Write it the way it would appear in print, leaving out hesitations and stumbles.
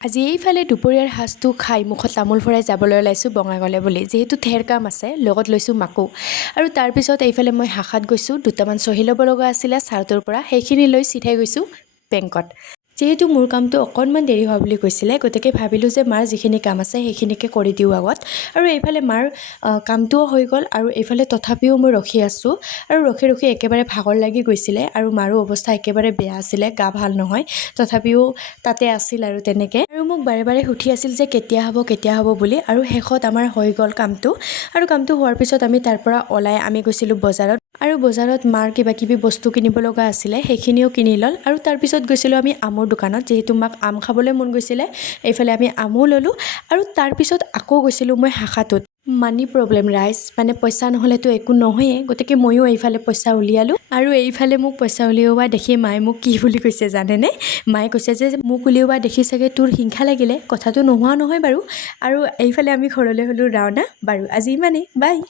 আজি এইফালে দুপৰীয়াৰ সাজটো খাই মুখত তামোল ভৰাই যাবলৈ ওলাইছোঁ বঙাইগাঁৱলে বুলি, যিহেতু ঢেৰ কাম আছে, লগত লৈছোঁ মাকো। আৰু তাৰপিছত এইফালে মই শাখাত গৈছোঁ, দুটামান চহী ল'ব লগা আছিলে ছাৰটোৰ পৰা, সেইখিনি লৈ চিধাই গৈছোঁ বেংকত। যিহেতু মোৰ কামটো অকণমান দেৰি হোৱা বুলি কৈছিলে, গতিকে ভাবিলোঁ যে মাৰ যিখিনি কাম আছে সেইখিনিকে কৰি দিওঁ আগত। আৰু এইফালে মাৰ কামটোও হৈ গ'ল আৰু এইফালে তথাপিও মই ৰখি আছোঁ আৰু ৰখি ৰখি একেবাৰে ভাগৰ লাগি গৈছিলে আৰু মাৰো অৱস্থা একেবাৰে বেয়া আছিলে, গা ভাল নহয়, তথাপিও তাতে আছিল আৰু তেনেকৈ। আৰু মোক বাৰে বাৰে সুধি আছিল যে কেতিয়া হ'ব বুলি, আৰু শেষত আমাৰ হৈ গ'ল কামটো। আৰু কামটো হোৱাৰ পিছত আমি তাৰ পৰা ওলাই আমি গৈছিলোঁ বজাৰত, আৰু বজাৰত মাৰ কিবা কিবি বস্তু কিনিব লগা আছিলে, সেইখিনিও কিনি ল'ল। আৰু তাৰপিছত গৈছিলোঁ আমি আমৰ দোকানত, যিহেতু মাক আম খাবলৈ মন গৈছিলে, এইফালে আমি আমো ল'লোঁ। আৰু তাৰপিছত আকৌ গৈছিলোঁ মই শাখাটোত। মানি প্ৰব্লেম ৰাইজ, মানে পইচা নহ'লেতো একো নহয়েই, গতিকে ময়ো এইফালে পইচা উলিয়ালোঁ। আৰু এইফালে মোক পইচা উলিওৱা দেখি মায়ে মোক কি বুলি কৈছে জানেনে? মায়ে কৈছে যে মোক উলিওৱা দেখি চাগে তোৰ হিংসা লাগিলে, কথাটো নোহোৱা নহয় বাৰু। আৰু এইফালে আমি ঘৰলৈ হ'লোঁ ৰাওনা। বাৰু আজি ইমানেই, বাই।